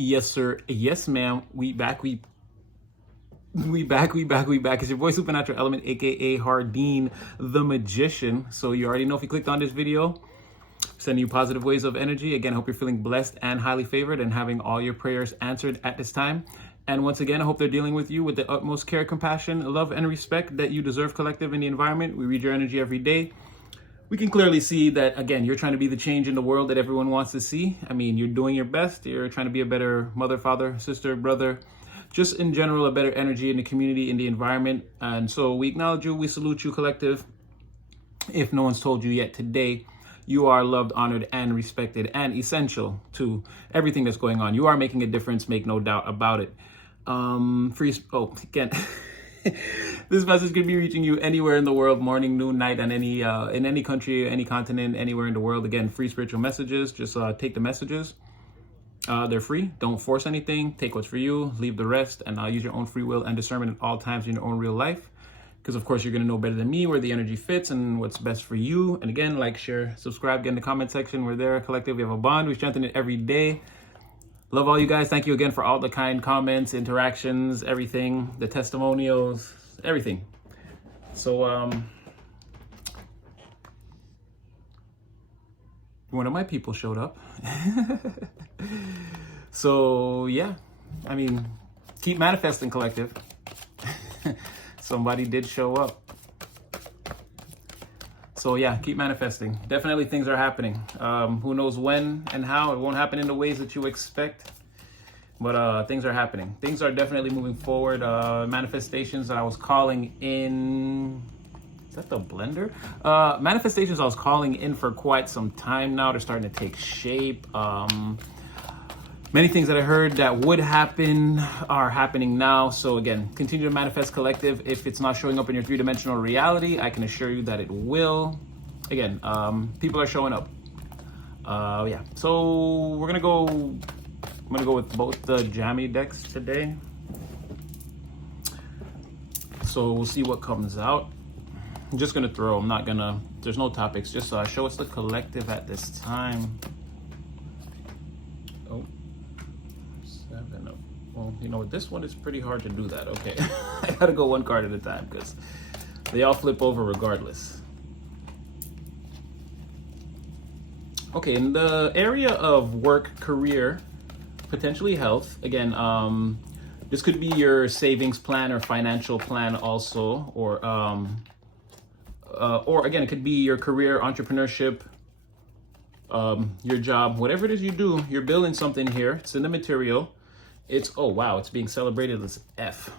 Yes, sir. Yes, ma'am. We back. We back. It's your boy Supernatural Element, aka Hardeen the Magician. So you already know if you clicked on this video, sending you positive waves of energy. Again, I hope you're feeling blessed and highly favored and having all your prayers answered at this time. And once again, I hope they're dealing with you with the utmost care, compassion, love, and respect that you deserve, collective, in the environment. We read your energy every day. We can clearly see that, again, you're trying to be the change in the world that everyone wants to see. I mean, you're doing your best. You're trying to be a better mother, father, sister, brother, just in general, a better energy in the community, in the environment. And so we acknowledge you. We salute you, collective. If no one's told you yet today, you are loved, honored, and respected, and essential to everything that's going on. You are making a difference, make no doubt about it. Again, this message could be reaching you anywhere in the world, morning, noon, night, and in any country, any continent, anywhere in the world. Again, free spiritual messages. Just take the messages. They're free. Don't force anything. Take what's for you. Leave the rest, and use your own free will and discernment at all times in your own real life. Because of course you're gonna know better than me where the energy fits and what's best for you. And again, like, share, subscribe, get in the comment section. We're there, collective. We have a bond. We strengthen it every day. Love all you guys. Thank you again for all the kind comments, interactions, everything, the testimonials, everything. So, one of my people showed up. So, yeah, I mean, keep manifesting, collective. Somebody did show up. So yeah, keep manifesting. Definitely things are happening. Who knows when and how. It won't happen in the ways that you expect. But things are happening. Things are definitely moving forward. Manifestations that I was calling in... Is that the blender? Manifestations I was calling in for quite some time now. They're starting to take shape. Many things that I heard that would happen are happening now. So again, continue to manifest, collective. If it's not showing up in your three-dimensional reality, I can assure you that it will. Again, people are showing up. Yeah. So I'm gonna go with both the jammy decks today. So we'll see what comes out. I'm just gonna throw. I'm not gonna. There's no topics. Just show us the collective at this time. Oh. Well, you know what? This one is pretty hard to do that. Okay. I gotta go one card at a time because they all flip over regardless. Okay, in the area of work, career, potentially health, again, this could be your savings plan or financial plan also, or again, it could be your career, entrepreneurship, your job, whatever it is you do. You're building something here. It's in the material. It's, oh wow, it's being celebrated as F.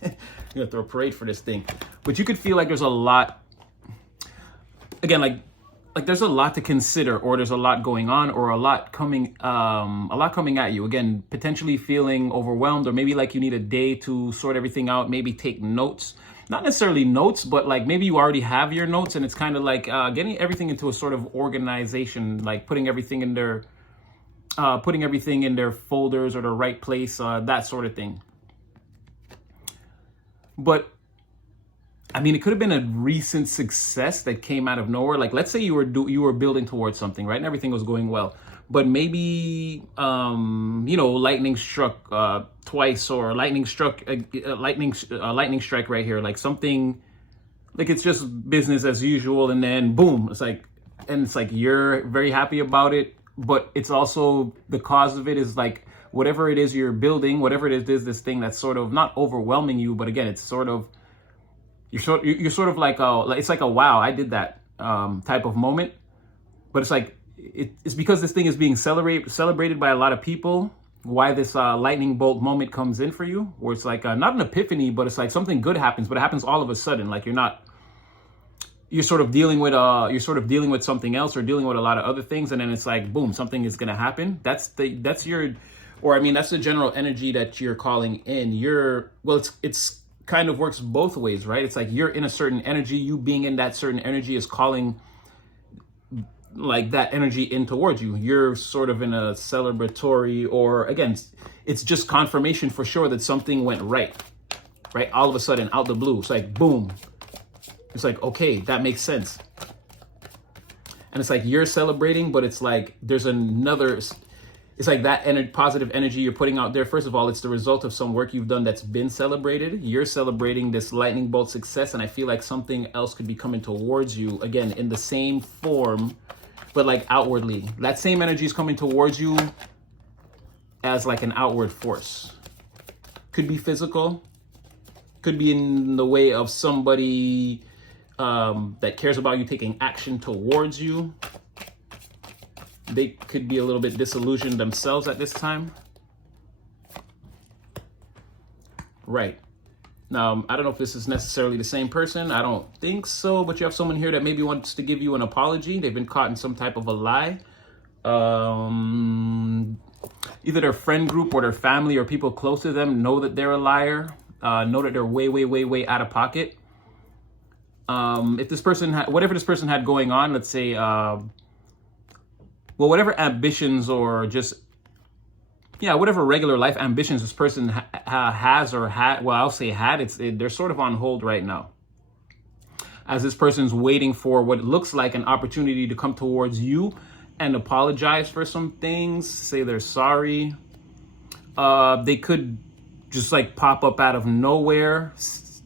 You're gonna throw a parade for this thing. But you could feel like there's a lot, again, like there's a lot to consider, or there's a lot going on, or a lot coming at you. Again, potentially feeling overwhelmed, or maybe like you need a day to sort everything out, maybe take notes. Not necessarily notes, but like maybe you already have your notes and it's kind of like getting everything into a sort of organization, like putting everything in their folders or the right place, that sort of thing. But I mean, it could have been a recent success that came out of nowhere. Like, let's say you were building towards something, right? And everything was going well, but maybe lightning struck twice, or lightning strike right here, like something, like it's just business as usual, and then boom, it's like you're very happy about it. But it's also, the cause of it is like whatever it is you're building, whatever it is this thing that's sort of not overwhelming you, but again, it's sort of, you're sort of like it's like a wow, I did that type of moment. But it's like it's because this thing is being celebrated by a lot of people. Why this lightning bolt moment comes in for you, where it's like not an epiphany, but it's like something good happens, but it happens all of a sudden. Like you're sort of dealing with something else, or dealing with a lot of other things, and then it's like boom, something is gonna happen. That's the general energy that you're calling in. It's kind of works both ways, right? It's like you're in a certain energy. You being in that certain energy is calling like that energy in towards you. You're sort of in a celebratory, or again, it's just confirmation for sure that something went right. All of a sudden, out the blue, it's like boom. It's like, okay, that makes sense. And it's like you're celebrating, but it's like there's another, it's like that positive energy you're putting out there. First of all, it's the result of some work you've done that's been celebrated. You're celebrating this lightning bolt success, and I feel like something else could be coming towards you, again, in the same form, but like outwardly. That same energy is coming towards you as like an outward force. Could be physical, could be in the way of somebody that cares about you taking action towards you. They could be a little bit disillusioned themselves at this time. Right. Now, I don't know if this is necessarily the same person. I don't think so, but you have someone here that maybe wants to give you an apology. They've been caught in some type of a lie. Either their friend group or their family or people close to them know that they're a liar, know that they're way out of pocket. If this person whatever this person had going on, let's say, well, whatever ambitions or just, whatever regular life ambitions this person has or had, well, I'll say had, they're sort of on hold right now. As this person's waiting for what looks like an opportunity to come towards you and apologize for some things, say they're sorry. They could just like pop up out of nowhere,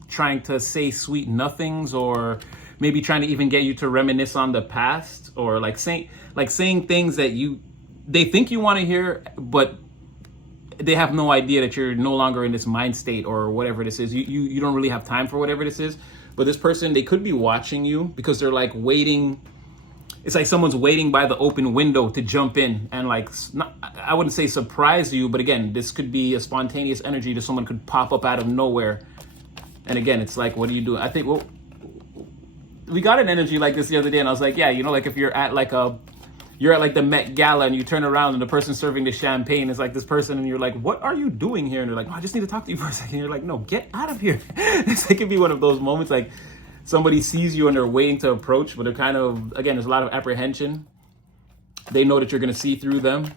trying to say sweet nothings, or maybe trying to even get you to reminisce on the past, or like saying things that they think you want to hear, but they have no idea that you're no longer in this mind state or whatever this is. You don't really have time for whatever this is. But this person, they could be watching you because they're like waiting. It's like someone's waiting by the open window to jump in and like, I wouldn't say surprise you, but again, this could be a spontaneous energy that someone could pop up out of nowhere. And again, it's like, what are you doing? I think, well, we got an energy like this the other day, and I was like, yeah, like if you're at like the Met Gala and you turn around and the person serving the champagne is like this person, and you're like, what are you doing here? And they're like, oh, I just need to talk to you for a second. And you're like, no, get out of here. It could be one of those moments like somebody sees you and they're waiting to approach, but they're kind of, again, there's a lot of apprehension. They know that you're going to see through them.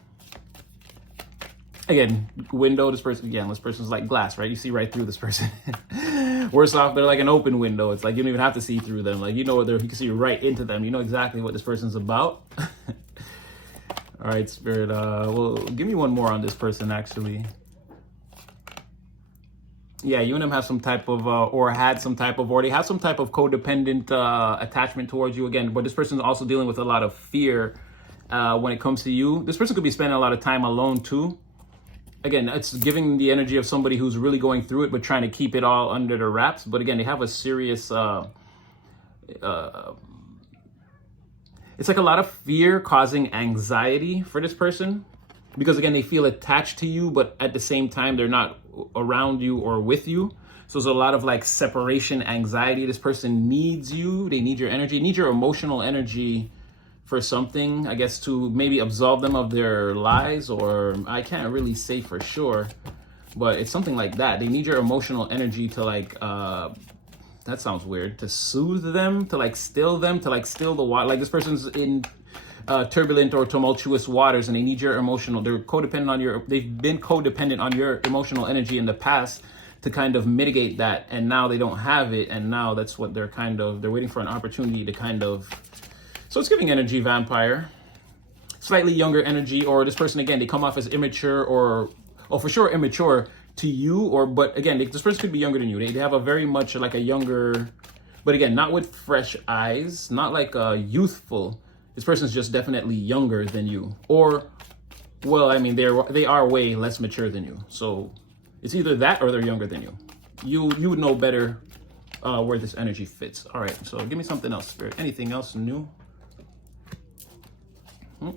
Again, window, this person's like glass, right? You see right through this person. Worse off, they're like an open window. It's like you don't even have to see through them. Like, you can see right into them. You know exactly what this person's about. All right, Spirit, well, give me one more on this person, actually. Yeah, you and them have some type of, or they have some type of codependent attachment towards you, again. But this person's also dealing with a lot of fear when it comes to you. This person could be spending a lot of time alone, too. Again, it's giving the energy of somebody who's really going through it, but trying to keep it all under the wraps. But again, they have a serious, it's like a lot of fear causing anxiety for this person. Because again, they feel attached to you, but at the same time, they're not around you or with you. So there's a lot of like separation anxiety. This person needs you. They need your energy, need your emotional energy for something, I guess, to maybe absolve them of their lies, or I can't really say for sure, but it's something like that. They need your emotional energy to like, that sounds weird, to soothe them, to like still them, to like still the water. Like this person's in turbulent or tumultuous waters, and they need your emotional, they've been codependent on your emotional energy in the past to kind of mitigate that, and now they don't have it, and now that's what they're waiting for an opportunity to kind of, so it's giving energy vampire, slightly younger energy, or this person, again, they come off as immature or for sure immature to you, but again, this person could be younger than you. They have a very much like a younger, but again, not with fresh eyes, not like youthful. This person's just definitely younger than you, or, well, I mean, they are way less mature than you. So it's either that or they're younger than you. You would know better where this energy fits. All right, so give me something else, Spirit. Anything else new?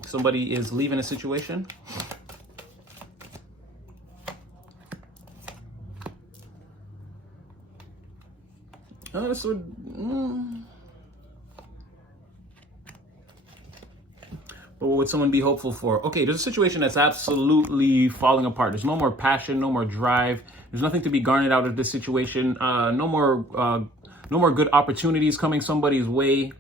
Somebody is leaving a situation. This would. But what would someone be hopeful for? Okay, there's a situation that's absolutely falling apart. There's no more passion, no more drive. There's nothing to be garnered out of this situation. No more good opportunities coming somebody's way.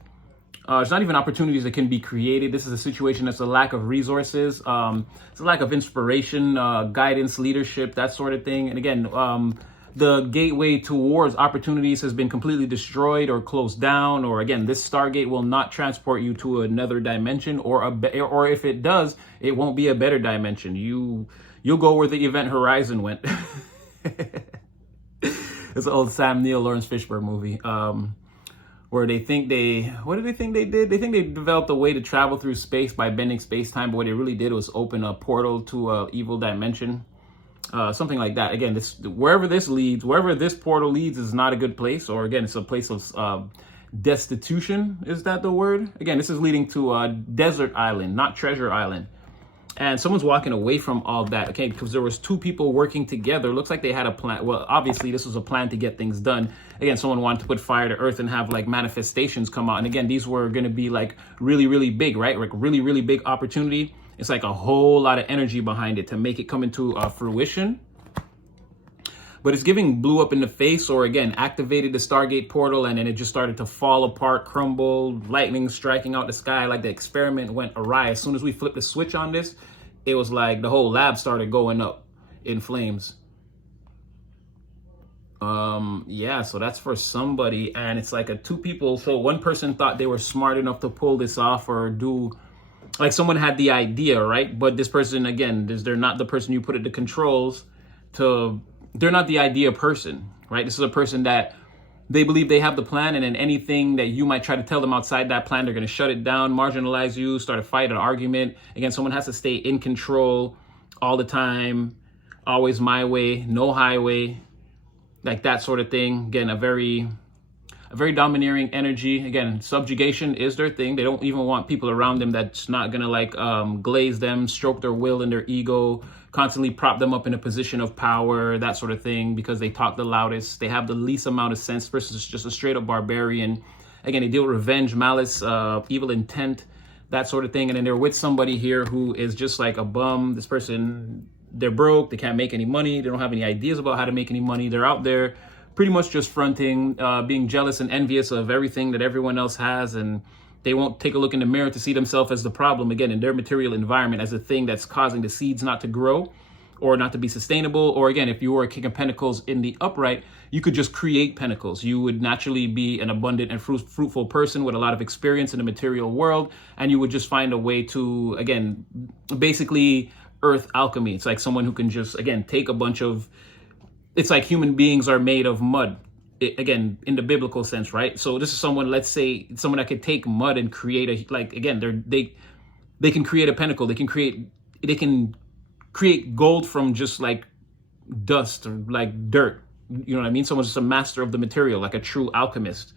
It's not even opportunities that can be created. This is a situation that's a lack of resources. It's a lack of inspiration, guidance, leadership, that sort of thing. And again, the gateway towards opportunities has been completely destroyed or closed down, or again, this Stargate will not transport you to another dimension, or if it does, it won't be a better dimension. You'll go where the event horizon went. It's an old Sam Neill, Lawrence Fishburne movie, where what did they think they did? They think they developed a way to travel through space by bending space-time, but what they really did was open a portal to an evil dimension. Something like that. Again, wherever this portal leads is not a good place, or again, it's a place of destitution. Is that the word? Again, this is leading to a desert island, not Treasure Island. And someone's walking away from all that, okay? Because there was two people working together. Looks like they had a plan. Well, obviously, this was a plan to get things done. Again, someone wanted to put fire to earth and have like manifestations come out. And again, these were going to be like really, really big, right? Like really, really big opportunity. It's like a whole lot of energy behind it to make it come into fruition. But it's giving blew up in the face, or again, activated the Stargate portal, and then it just started to fall apart, crumble, lightning striking out the sky. Like the experiment went awry. As soon as we flipped the switch on this, it was like the whole lab started going up in flames. Yeah, so that's for somebody, and it's like two people. So one person thought they were smart enough to pull this off or do, like someone had the idea, right? But this person, again, they're not the person you put at the controls to. They're not the idea person, right? This is a person that they believe they have the plan, and then anything that you might try to tell them outside that plan, they're going to shut it down, marginalize you, start a fight, an argument. Again, someone has to stay in control all the time, always my way, no highway, like that sort of thing. Again, a very domineering energy. Again, subjugation is their thing. They don't even want people around them that's not going to like glaze them, stroke their will and their ego, constantly prop them up in a position of power, that sort of thing, because they talk the loudest. They have the least amount of sense versus just a straight up barbarian. Again, they deal with revenge, malice, evil intent, that sort of thing. And then they're with somebody here who is just like a bum. This person, they're broke. They can't make any money. They don't have any ideas about how to make any money. They're out there pretty much just fronting, being jealous and envious of everything that everyone else has, and they won't take a look in the mirror to see themselves as the problem, again, in their material environment, as a thing that's causing the seeds not to grow or not to be sustainable. Or again, if you were a King of Pentacles in the upright, you could just create pentacles. You would naturally be an abundant and fruitful person with a lot of experience in the material world, and you would just find a way to, again, basically earth alchemy. It's like someone who can just, again, take a bunch of, it's like human beings are made of mud. Again, in the biblical sense, right? So this is someone, let's say, someone that could take mud and create a, like, again, they can create a pentacle. They can create gold from just like dust or like dirt. You know what I mean? Someone's just a master of the material, like a true alchemist.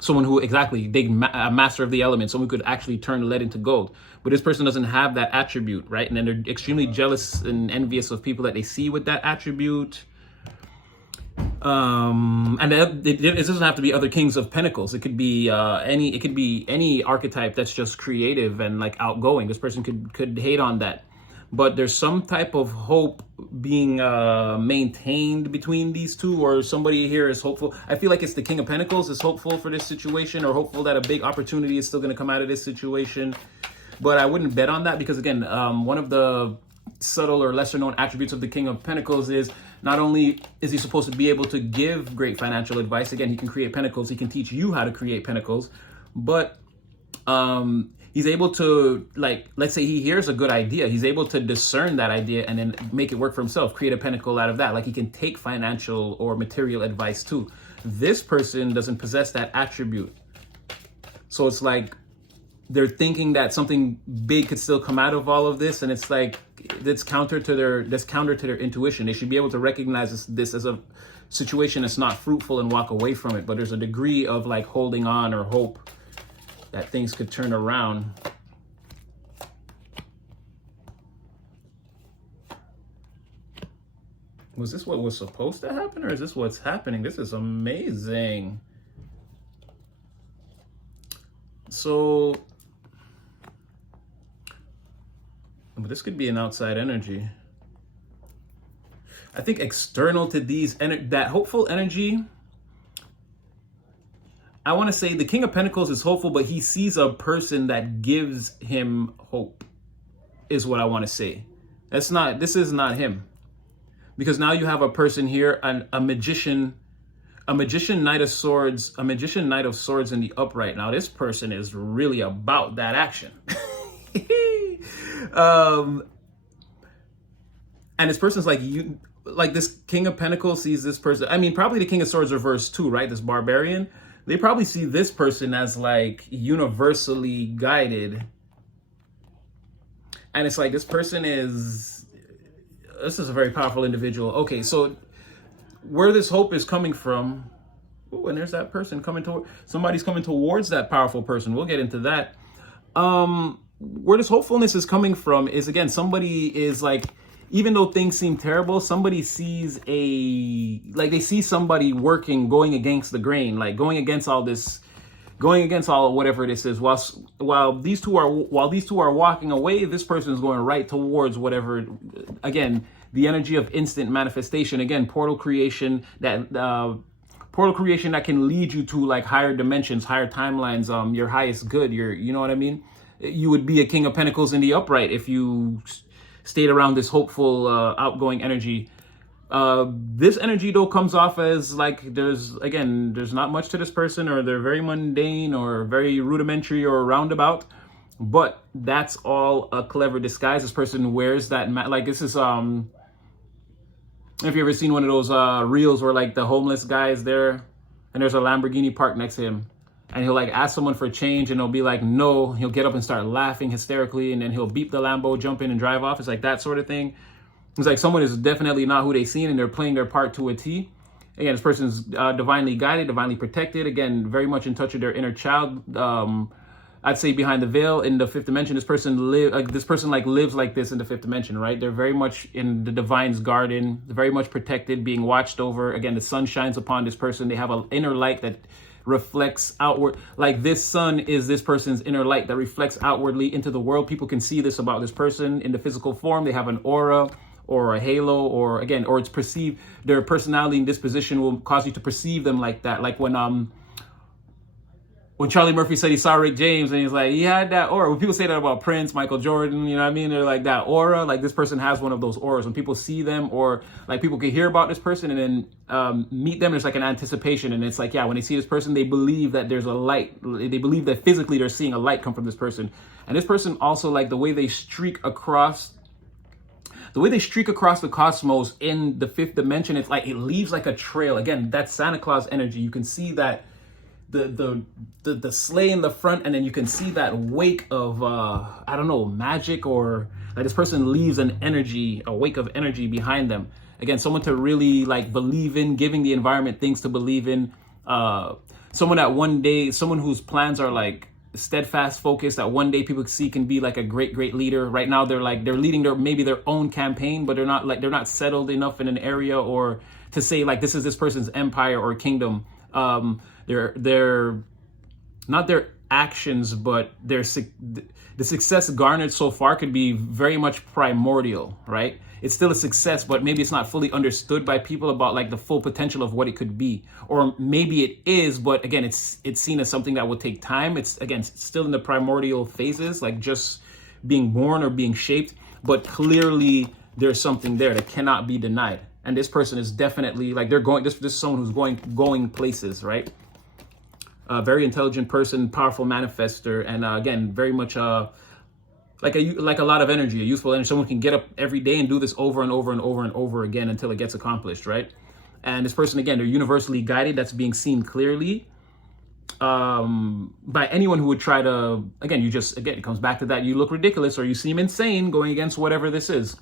Someone who, exactly, a master of the elements, someone who could actually turn lead into gold. But this person doesn't have that attribute, right? And then they're extremely jealous and envious of people that they see with that attribute. And it doesn't have to be other Kings of Pentacles. It could be any archetype that's just creative and like outgoing. This person could hate on that. But there's some type of hope being maintained between these two, or somebody here is hopeful. I feel like it's the King of Pentacles is hopeful for this situation, or hopeful that a big opportunity is still going to come out of this situation. But I wouldn't bet on that, because again, one of the subtle or lesser known attributes of the King of Pentacles is not only is he supposed to be able to give great financial advice, again, he can create pentacles, he can teach you how to create pentacles, but he's able to, like, let's say he hears a good idea, he's able to discern that idea and then make it work for himself, create a pentacle out of that. Like, he can take financial or material advice too. This person doesn't possess that attribute. So it's like they're thinking that something big could still come out of all of this, and it's like that's counter to their intuition. They should be able to recognize this as a situation that's not fruitful and walk away from it. But there's a degree of like holding on or hope that things could turn around. Was this what was supposed to happen, or is this what's happening? This is amazing. So, but this could be an outside energy. I think external to these, that hopeful energy, I want to say the King of Pentacles is hopeful, but he sees a person that gives him hope, is what I want to say. This is not him. because now you have a person here, a magician, knight of swords, knight of swords in the upright. Now this person is really about that action. um, and this person's like, you, like this King of Pentacles sees this person. I mean, probably the King of Swords reversed too, right? This barbarian. They probably see this person as like universally guided. And it's like, this person is, this is a very powerful individual. Okay, so where this hope is coming from, ooh, and there's that person coming toward, somebody's coming towards that powerful person. We'll get into that. Where this hopefulness is coming from is, again, somebody is like, even though things seem terrible, somebody sees like they see somebody working, going against the grain, like going against all this, going against all whatever this is. While these two are walking away, this person is going right towards whatever. Again, the energy of instant manifestation. Again, portal creation that can lead you to like higher dimensions, higher timelines, your highest good. You know what I mean? You would be a King of Pentacles in the upright if you stayed around this hopeful, outgoing energy. This energy though comes off as like there's not much to this person, or they're very mundane or very rudimentary or roundabout, but that's all a clever disguise. This person wears that like this is if you ever seen one of those reels where like the homeless guy is there and there's a Lamborghini parked next to him, and he'll like ask someone for change and they'll be like, no. He'll get up and start laughing hysterically, and then he'll beep the Lambo, jump in and drive off. It's like that sort of thing. It's like someone is definitely not who they seen, and they're playing their part to a T. Again, this person's divinely guided, divinely protected. Again, very much in touch with their inner child. I'd say behind the veil in the fifth dimension, this person lives like this in the fifth dimension, right? They're very much in the divine's garden, very much protected, being watched over. Again, the sun shines upon this person. They have an inner light that reflects outward. Like this sun is this person's inner light that reflects outwardly into the world. People can see this about this person in the physical form. They have an aura or a halo, or again, or it's perceived, their personality and disposition will cause you to perceive them like that. Like when Charlie Murphy said he saw Rick James and he's like, he had that aura. When people say that about Prince, Michael Jordan, you know what I mean? They're like, that aura, like this person has one of those auras. When people see them, or like people can hear about this person and then meet them, there's like an anticipation. And it's like, yeah, when they see this person, they believe that there's a light. They believe that physically they're seeing a light come from this person. And this person also, like the way they streak across the cosmos in the fifth dimension, it's like it leaves like a trail. Again, that's Santa Claus energy. You can see that the sleigh in the front, and then you can see that wake of I don't know, magic, or like this person leaves an energy, a wake of energy behind them. Again, someone to really like believe in, giving the environment things to believe in. Someone whose plans are like steadfast, focused, that one day people see can be like a great leader. Right now they're leading their own campaign, but they're not settled enough in an area or to say like this is this person's empire or kingdom. They're not their actions, but the success garnered so far could be very much primordial, right? It's still a success, but maybe it's not fully understood by people about like the full potential of what it could be. Or maybe it is, but again, it's seen as something that will take time. It's still in the primordial phases, like just being born or being shaped, but clearly there's something there that cannot be denied. And this person is definitely like this is someone who's going places, right? A very intelligent person, powerful manifester, and again, very much like a lot of energy, a useful energy. Someone can get up every day and do this over and over and over and over again until it gets accomplished, right? And this person, again, they're universally guided. That's being seen clearly by anyone who would try to, again, it comes back to that. You look ridiculous or you seem insane going against whatever this is.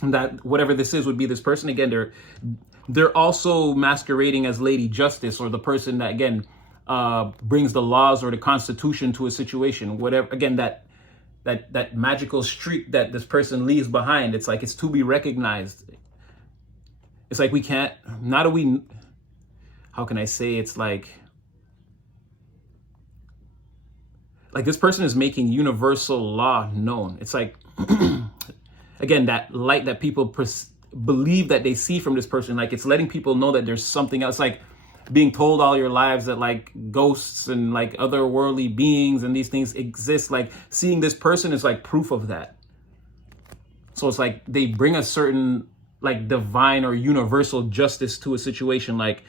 And that whatever this is would be this person. Again, they're also masquerading as Lady Justice, or the person that, again, brings the laws or the Constitution to a situation. Whatever, again, that magical streak that this person leaves behind. It's like, it's to be recognized. It's like how can I say, it's like this person is making universal law known. It's like, again, that light that people believe that they see from this person, like it's letting people know that there's something else. Like being told all your lives that like ghosts and like otherworldly beings and these things exist, like seeing this person is like proof of that. So it's like they bring a certain like divine or universal justice to a situation. Like,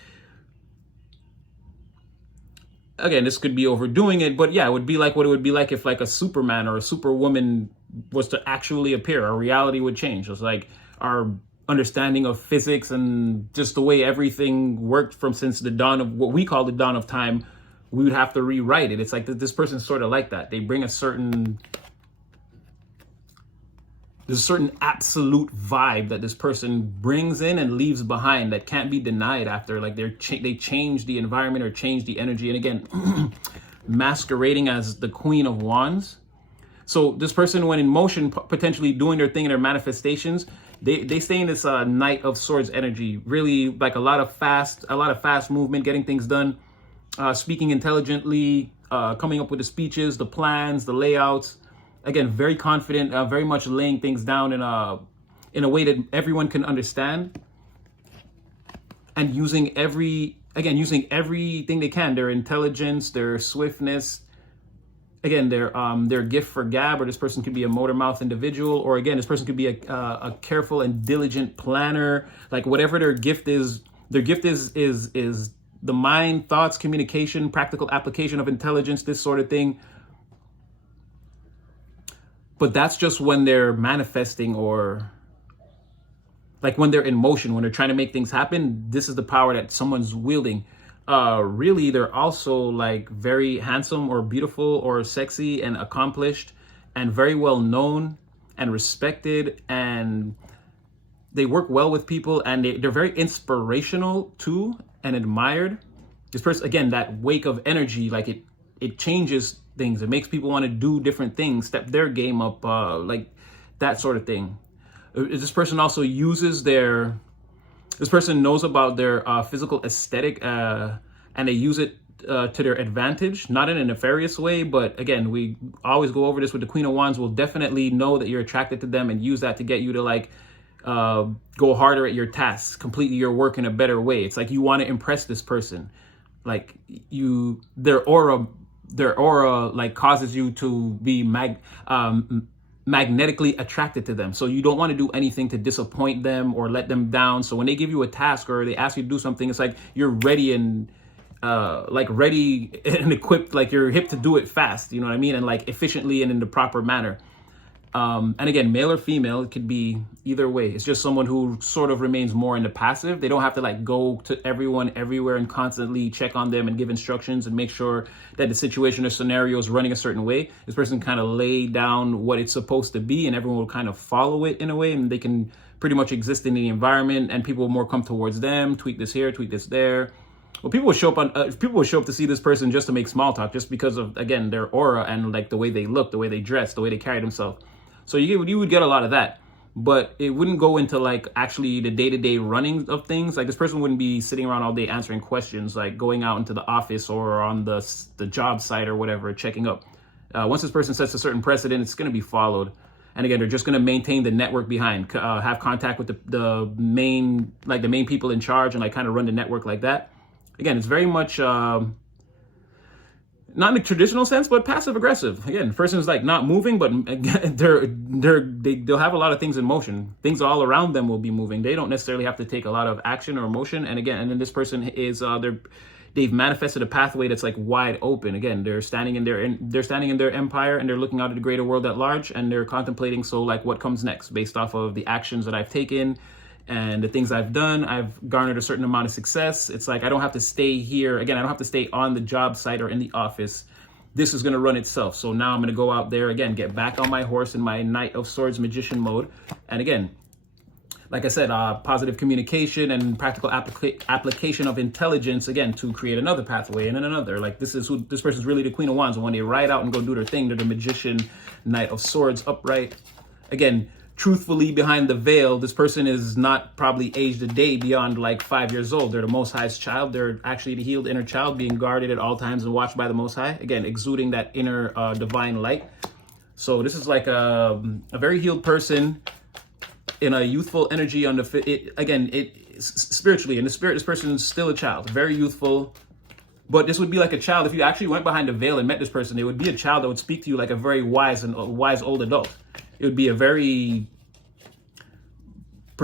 again, this could be overdoing it, but yeah, it would be like what it would be like if like a Superman or a Superwoman was to actually appear. Our reality would change. It's like our understanding of physics and just the way everything worked from since the dawn of what we call the dawn of time, we would have to rewrite it. It's like this person's sort of like that. They bring there's a certain absolute vibe that this person brings in and leaves behind that can't be denied after. Like they change the environment or change the energy. And again, masquerading as the Queen of Wands. So this person, when in motion, potentially doing their thing in their manifestations, they stay in this Knight of Swords energy. Really, like a lot of fast movement, getting things done, speaking intelligently, coming up with the speeches, the plans, the layouts. Again, very confident, very much laying things down in a way that everyone can understand, and using everything they can, their intelligence, their swiftness. Again, their gift for gab, or this person could be a motor mouth individual, or again, this person could be a careful and diligent planner. Like whatever their gift is the mind, thoughts, communication, practical application of intelligence, this sort of thing. But that's just when they're manifesting, or like when they're in motion, when they're trying to make things happen. This is the power that someone's wielding. Really, they're also like very handsome or beautiful or sexy and accomplished and very well known and respected, and they work well with people, and they're very inspirational too and admired. This person, again, that wake of energy, like it changes things. It makes people want to do different things, step their game up, like that sort of thing. This person also uses this person knows about their physical aesthetic, and they use it to their advantage, not in a nefarious way. But again, we always go over this with the Queen of Wands. Will definitely know that you're attracted to them and use that to get you to like go harder at your tasks, completely your work in a better way. It's like you want to impress this person. Like their aura like causes you to be magnetically attracted to them. So you don't want to do anything to disappoint them or let them down. So when they give you a task or they ask you to do something, it's like you're ready and ready and equipped, like you're hip to do it fast, you know what I mean? And like efficiently and in the proper manner. And again, male or female, it could be either way. It's just someone who sort of remains more in the passive. They don't have to like go to everyone everywhere and constantly check on them and give instructions and make sure that the situation or scenario is running a certain way. This person kind of lay down what it's supposed to be, and everyone will kind of follow it in a way, and they can pretty much exist in the environment, and people will more come towards them, tweak this here, tweak this there. Well, people will show up to see this person just to make small talk, just because of, again, their aura and like the way they look, the way they dress, the way they carry themselves. So you would get a lot of that, but it wouldn't go into like actually the day-to-day running of things. Like this person wouldn't be sitting around all day answering questions, like going out into the office or on the job site or whatever, checking up. Once this person sets a certain precedent, it's going to be followed. And again, they're just going to maintain the network behind, have contact with the main people in charge, and like kind of run the network like that. Again, it's very much not in the traditional sense, but passive aggressive. Again, the person's like not moving, but they'll have a lot of things in motion. Things all around them will be moving. They don't necessarily have to take a lot of action or motion. And again, and then this person is they've manifested a pathway that's like wide open. Again, they're standing in their empire, and they're looking out at the greater world at large, and they're contemplating, so like what comes next based off of the actions that I've taken and the things I've done. I've garnered a certain amount of success. It's like I don't have to stay here. Again, I don't have to stay on the job site or in the office. This is going to run itself. So now I'm going to go out there again, get back on my horse in my Knight of Swords magician mode. And again, like I said, positive communication and practical application of intelligence, again, to create another pathway and then another. Like this person's really the Queen of Wands. And when they ride out and go do their thing, they're the magician, Knight of Swords, upright. Again, truthfully, behind the veil, this person is not probably aged a day beyond like 5 years old. They're the Most High's child. They're actually the healed inner child, being guarded at all times and watched by the Most High. Again, exuding that inner divine light. So this is like a very healed person in a youthful energy on spiritually. In the spirit, this person is still a child, very youthful. But this would be like a child. If you actually went behind the veil and met this person, it would be a child that would speak to you like a very wise old adult. It would be a very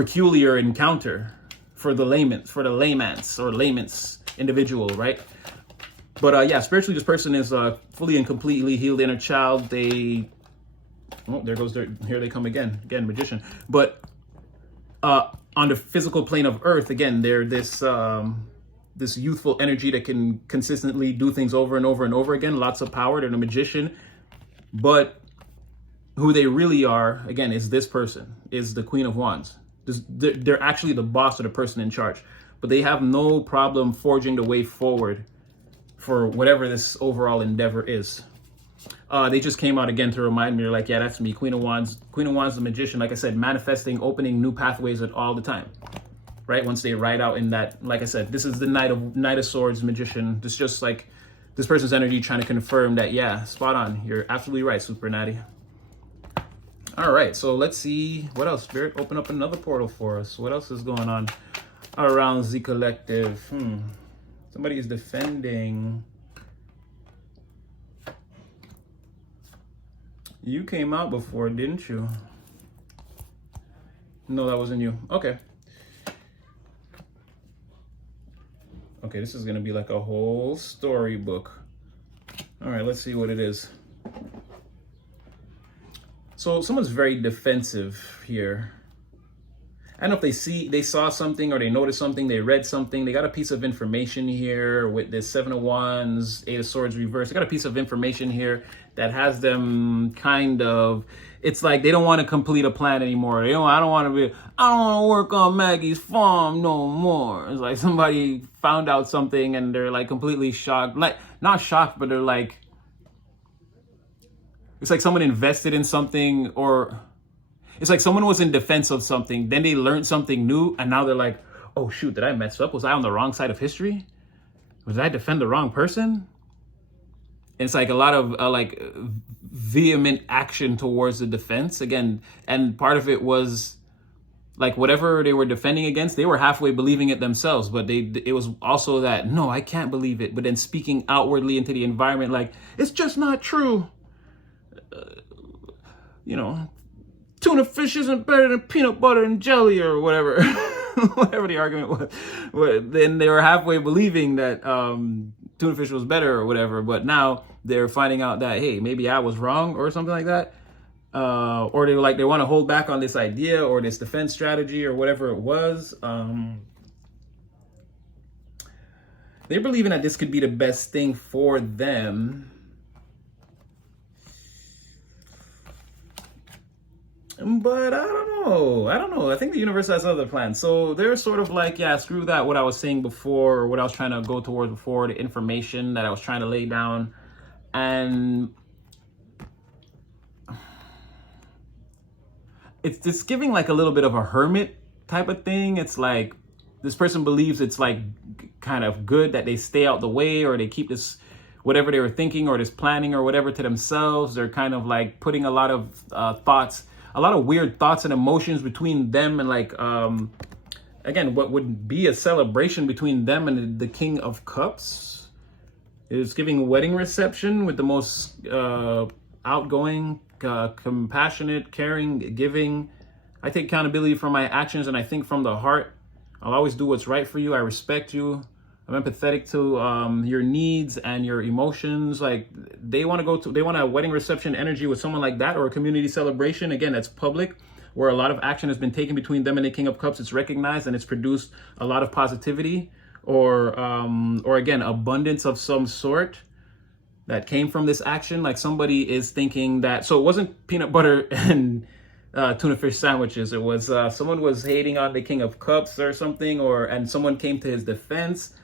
peculiar encounter for the layman's individual, right? But yeah, spiritually, this person is fully and completely healed inner child. They, oh, here they come again, magician. But on the physical plane of Earth, again, they're this this youthful energy that can consistently do things over and over and over again. Lots of power. They're a magician, but who they really are, again, is this person, is the Queen of Wands. They're actually the boss or the person in charge, but they have no problem forging the way forward for whatever this overall endeavor is. They just came out again to remind me, like, yeah, that's me, Queen of Wands. Queen of Wands, the magician, like I said, manifesting, opening new pathways at all the time, right? Once they ride out in that, like I said, this is the Knight of Swords magician. It's just like this person's energy trying to confirm that, yeah, spot on. You're absolutely right, Super Natty. All right, so let's see what else. Spirit, open up another portal for us. What else is going on around the collective? Somebody is defending. You came out before, didn't you? No, that wasn't you. Okay. Okay, this is going to be like a whole storybook. All right, let's see what it is. So someone's very defensive here. I don't know if they saw something or they noticed something, they read something, they got a piece of information here with this 7 of Wands, 8 of Swords reverse. They got a piece of information here that has them kind of, it's like they don't want to complete a plan anymore. I don't want to work on Maggie's farm no more. It's like somebody found out something and they're like completely shocked. Like, not shocked, but they're like, it's like someone invested in something, or it's like someone was in defense of something, then they learned something new, and now they're like, oh shoot, did I mess up? Was I on the wrong side of history? Did I defend the wrong person? And it's like a lot of like vehement action towards the defense again. And part of it was like whatever they were defending against, they were halfway believing it themselves, but it was also that, no, I can't believe it. But then speaking outwardly into the environment, like, it's just not true. You know, tuna fish isn't better than peanut butter and jelly or whatever, whatever the argument was. But then they were halfway believing that tuna fish was better or whatever. But now they're finding out that, hey, maybe I was wrong or something like that. Or they were like, they want to hold back on this idea or this defense strategy or whatever it was. They're believing that this could be the best thing for them. But I don't know. I think the universe has other plans. So they're sort of like, yeah, screw that. What I was saying before, or what I was trying to go towards before, the information that I was trying to lay down. And it's just giving like a little bit of a hermit type of thing. It's like this person believes it's like kind of good that they stay out the way, or they keep this, whatever they were thinking or this planning or whatever to themselves. They're kind of like putting a lot of thoughts, a lot of weird thoughts and emotions between them and like, again, what would be a celebration between them and the King of Cups. Is giving a wedding reception with the most outgoing, compassionate, caring, giving. I take accountability for my actions and I think from the heart. I'll always do what's right for you. I respect you. I'm empathetic to your needs and your emotions. Like they want a wedding reception energy with someone like that, or a community celebration. Again, that's public, where a lot of action has been taken between them and the King of Cups. It's recognized and it's produced a lot of positivity, or again, abundance of some sort that came from this action. Like somebody is thinking that, so it wasn't peanut butter and tuna fish sandwiches. It was someone was hating on the King of Cups or something, and someone came to his defense.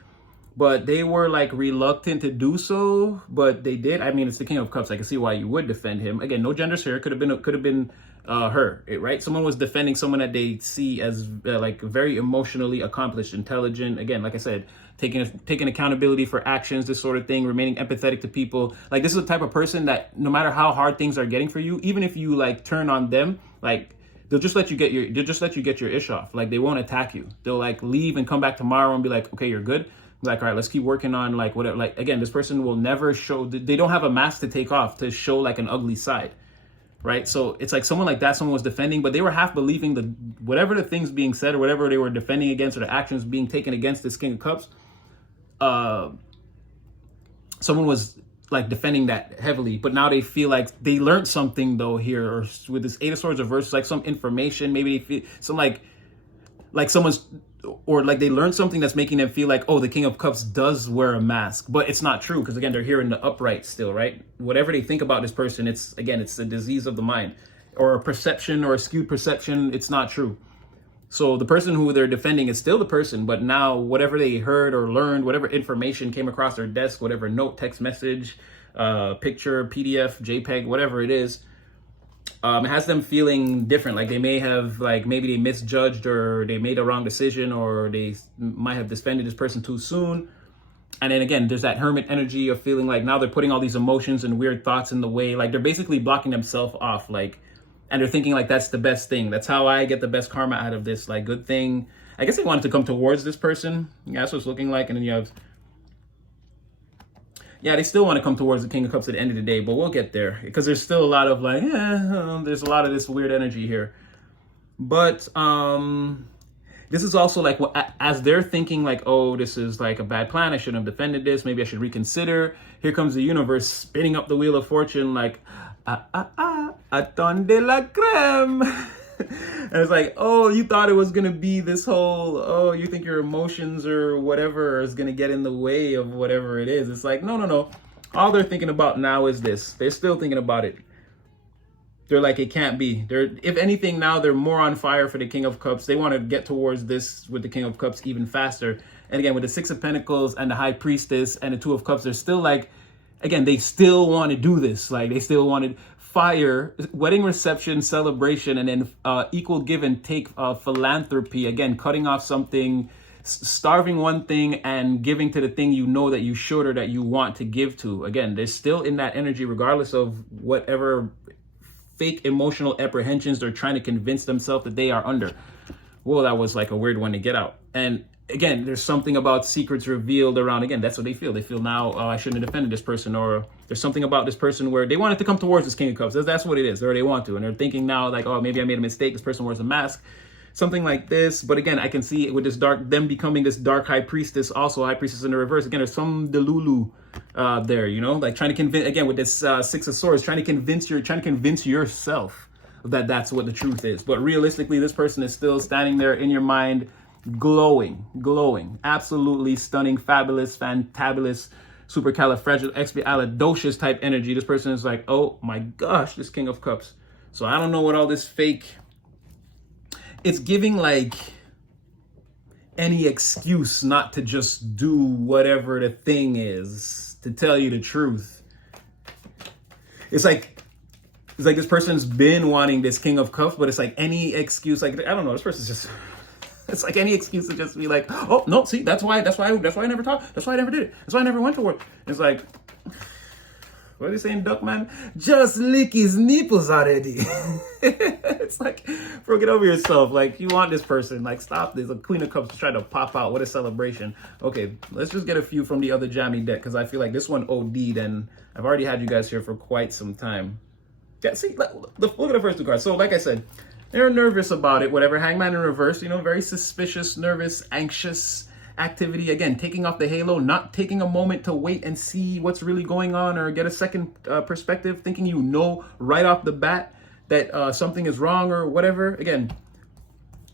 But they were like reluctant to do so, but they did. I mean, it's the King of Cups. I can see why you would defend him. Again, no genders here. Could have been her, right? Someone was defending someone that they see as like very emotionally accomplished, intelligent. Again, like I said, taking accountability for actions, this sort of thing, remaining empathetic to people. Like this is the type of person that no matter how hard things are getting for you, even if you like turn on them, like they'll just let you get your ish off. Like they won't attack you. They'll like leave and come back tomorrow and be like, okay, you're good. Like, all right, let's keep working on like whatever. Like again, this person will never show. They don't have a mask to take off to show like an ugly side. right? So it's like someone like that, someone was defending, but they were half believing the whatever the things being said or whatever they were defending against or the actions being taken against this King of Cups. Someone was like defending that heavily, but now they feel like they learned something though here, or with this Eight of Swords reverse, like some information. Maybe they feel some like someone's, or like they learned something that's making them feel like, oh, the King of Cups does wear a mask, but it's not true because again, they're here in the upright still, right? Whatever they think about this person, it's a disease of the mind or a perception or a skewed perception. It's not true. So the person who they're defending is still the person, but now whatever they heard or learned, whatever information came across their desk, whatever note, text message, picture, PDF, JPEG, whatever it is, it has them feeling different. Like they may have, like maybe they misjudged or they made a wrong decision or they might have defended this person too soon. And then again, there's that hermit energy of feeling like now they're putting all these emotions and weird thoughts in the way. Like they're basically blocking themselves off. Like, and they're thinking like, that's the best thing. That's how I get the best karma out of this. Like, good thing. I guess they wanted to come towards this person. Yeah, that's what it's looking like. And then you have, yeah, they still want to come towards the King of Cups at the end of the day, but we'll get there because there's still a lot of like, there's a lot of this weird energy here. But this is also like, as they're thinking like, oh, this is like a bad plan. I shouldn't have defended this. Maybe I should reconsider. Here comes the universe spinning up the wheel of fortune like, a ton de la creme. And it's like, oh, you thought it was going to be this whole, oh, you think your emotions or whatever is going to get in the way of whatever it is. It's like, no. All they're thinking about now is this. They're still thinking about it. They're like, it can't be. If anything, now they're more on fire for the King of Cups. They want to get towards this with the King of Cups even faster. And again, with the Six of Pentacles and the High Priestess and the Two of Cups, they're still like, again, they still want to do this. Like they still wanted fire, wedding reception, celebration, and then equal give and take, philanthropy. Again, cutting off something, starving one thing and giving to the thing you know that you should or that you want to give to. Again, they're still in that energy regardless of whatever fake emotional apprehensions they're trying to convince themselves that they are under. Well, that was like a weird one to get out. And again, there's something about secrets revealed around, again, that's what they feel. They feel now, oh, I shouldn't have defended this person, or there's something about this person where they wanted to come towards this King of Cups. That's what it is, or they want to. And they're thinking now like, oh, maybe I made a mistake. This person wears a mask, something like this. But again, I can see it with this dark, them becoming this dark High Priestess, also High Priestess in the reverse. Again, there's some delulu there, you know, like trying to convince, again, with this Six of Swords, trying to convince yourself that that's what the truth is. But realistically, this person is still standing there in your mind, glowing, absolutely stunning, fabulous, fantabulous, supercalifragilisticexpialidocious type energy. This person is like, oh my gosh, this King of Cups. So I don't know what all this fake, it's giving like any excuse not to just do whatever the thing is, to tell you the truth. It's like this person's been wanting this King of Cups, but it's like any excuse, like, I don't know, this person's just, it's like any excuse to just be like, oh no, see, that's why I never talked. That's why I never did it. That's why I never went to work. It's like, what are they saying, Duckman? Just lick his nipples already. It's like, bro, get over yourself. Like, you want this person. Like, stop this. A Queen of Cups trying to pop out. What a celebration. Okay, let's just get a few from the other jammy deck because I feel like this one OD'd and I've already had you guys here for quite some time. Yeah, see, look at the first two cards. So, like I said, they're nervous about it, whatever. Hangman in reverse, you know, very suspicious, nervous, anxious activity. Again, taking off the halo, not taking a moment to wait and see what's really going on or get a second perspective, thinking you know right off the bat that something is wrong or whatever. Again,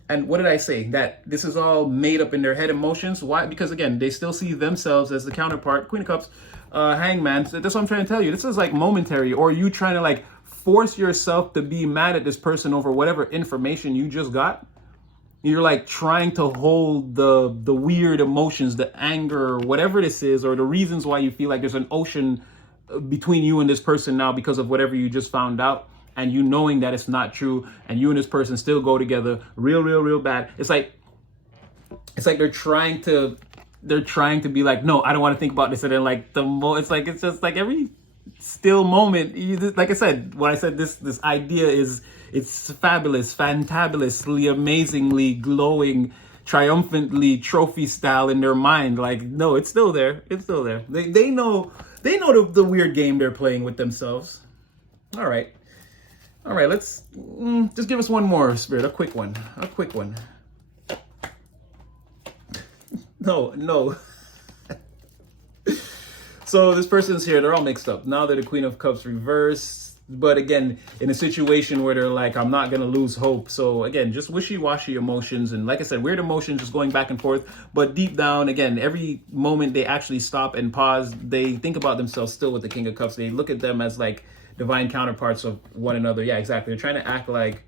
and what did I say? That this is all made up in their head emotions. Why? Because, again, they still see themselves as the counterpart. Queen of Cups, Hangman. So that's what I'm trying to tell you. This is like momentary, or you trying to like force yourself to be mad at this person over whatever information you just got. You're like trying to hold the weird emotions, the anger, whatever this is, or the reasons why you feel like there's an ocean between you and this person now because of whatever you just found out, and you knowing that it's not true, and you and this person still go together real bad. It's like they're trying to be like, no, I don't want to think about this. And then like it's just like every still moment, like I said, when I said this idea is, it's fabulous, fantabulously, amazingly, glowing, triumphantly, trophy style in their mind. Like, no, it's still there. It's still there. They know the weird game they're playing with themselves. All right. All right, let's just give us one more, Spirit. A quick one. A quick one. No, no. So this person's here. They're all mixed up. Now they're the Queen of Cups reversed. But again, in a situation where they're like, I'm not going to lose hope. So again, just wishy-washy emotions. And like I said, weird emotions just going back and forth. But deep down, again, every moment they actually stop and pause, they think about themselves still with the King of Cups. They look at them as like divine counterparts of one another. Yeah, exactly. They're trying to act like,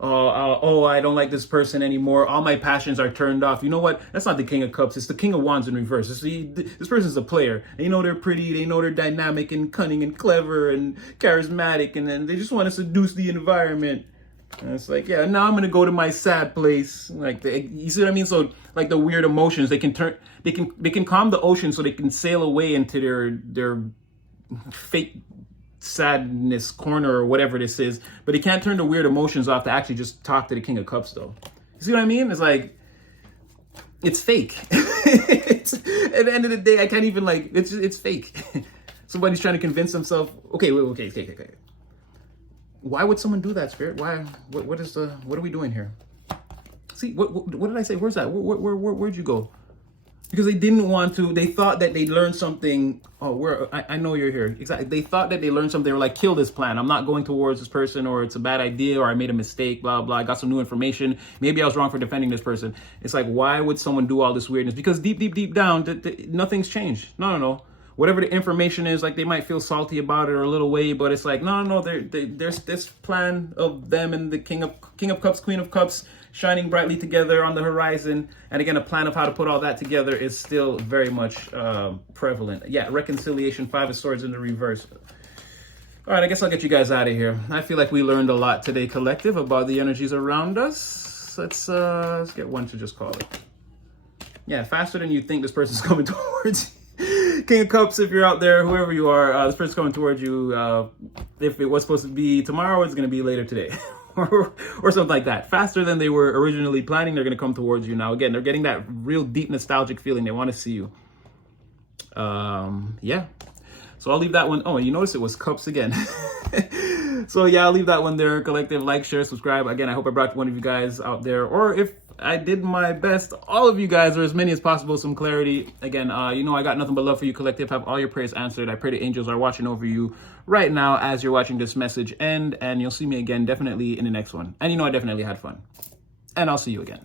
oh, I don't like this person anymore. All my passions are turned off. You know what? That's not the King of Cups. It's the King of Wands in reverse. This person's a player. They know they're pretty. They know they're dynamic and cunning and clever and charismatic. And then they just want to seduce the environment. And it's like, yeah, now I'm going to go to my sad place. Like, you see what I mean? So like the weird emotions, they can calm the ocean so they can sail away into their fake sadness corner or whatever this is, but he can't turn the weird emotions off to actually just talk to the King of Cups though. You see what I mean? It's like, it's fake. It's, at the end of the day, I can't even like, it's fake. Somebody's trying to convince himself, okay. Why would someone do that, Spirit? Why, what are we doing here? See, what did I say? Where's that? Where'd you go? Because they didn't want to, they thought that they learned something. Oh, I know you're here. Exactly. They thought that they learned something. They were like, kill this plan. I'm not going towards this person, or it's a bad idea, or I made a mistake, blah, blah. I got some new information. Maybe I was wrong for defending this person. It's like, why would someone do all this weirdness? Because deep down, nothing's changed. No. Whatever the information is, like they might feel salty about it or a little way, but it's like, no. There's this plan of them and the King of Cups, Queen of Cups, shining brightly together on the horizon. And again, a plan of how to put all that together is still very much prevalent. Yeah, reconciliation, 5 of Swords in the reverse. All right, I guess I'll get you guys out of here. I feel like we learned a lot today, collective, about the energies around us. Let's get one to just call it. Yeah, faster than you think this person's coming towards you. King of Cups, if you're out there, whoever you are, this person's coming towards you. If it was supposed to be tomorrow, it's going to be later today. or something like that. Faster than they were originally planning, they're going to come towards you now. Again, they're getting that real deep nostalgic feeling. They want to see you. Yeah. So I'll leave that one. Oh, and you notice it was Cups again. So yeah, I'll leave that one there. Collective, like, share, subscribe. Again, I hope I brought one of you guys out there. Or if I did my best, all of you guys, or as many as possible, some clarity. Again, you know I got nothing but love for you, collective. Have all your prayers answered. I pray the angels are watching over you right now as you're watching this message end. And you'll see me again definitely in the next one. And you know I definitely had fun. And I'll see you again.